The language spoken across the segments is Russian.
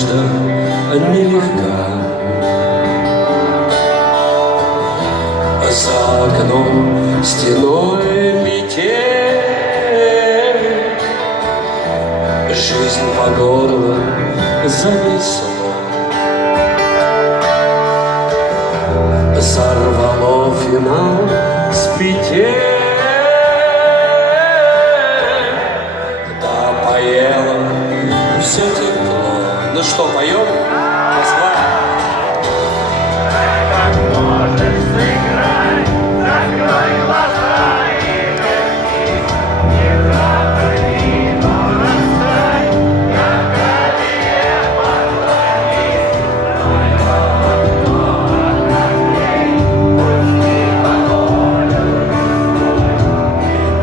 надежда нелегка. За окном стеной метель, жизнь по горло зависла. Сорвало финал с петель, да поела все тепло. Ну что, поем? Москва. Как можешь сыграть, закрой глаза и вернись, не говори, но расстань, как тебе поклонись, твое окно открой, пусти по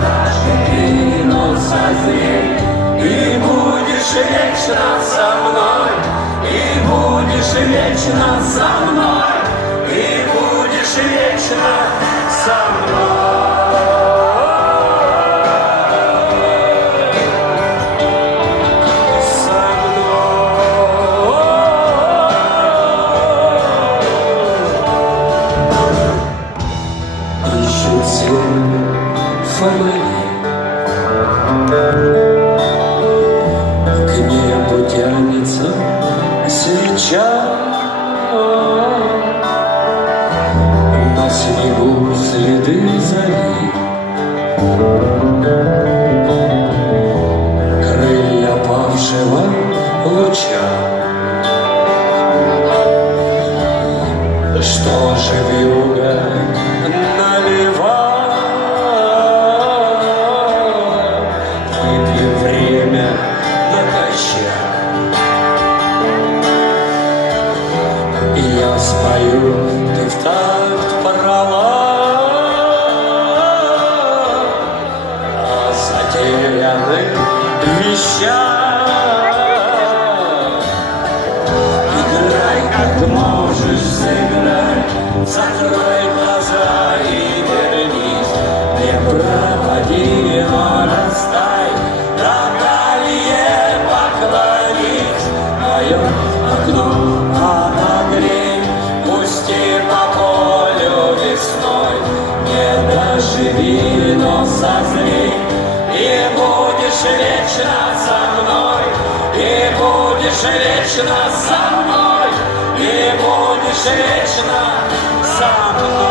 полю весной, и наши двинутся зверь, и будешь вечно со мной, и будешь вечно со мной. И будешь вечно со мной. Со мной. Ищут тени фонари, к небу тянется свеча. На снегу следы зари, крылья павшего луча. Что же вьюга наливает, выпьем время натощак. Я спою, ты в такт порвала о затерянных вещах. Играй, как можешь, сыграй, закрой глаза и вернись, не пропади, но растай, дорогие, поклонись, мое окно отогрей, пусти по полю весной, не доживи, но созрей, и будешь вечно со мной, и будешь вечно со мной, и будешь вечно со мной.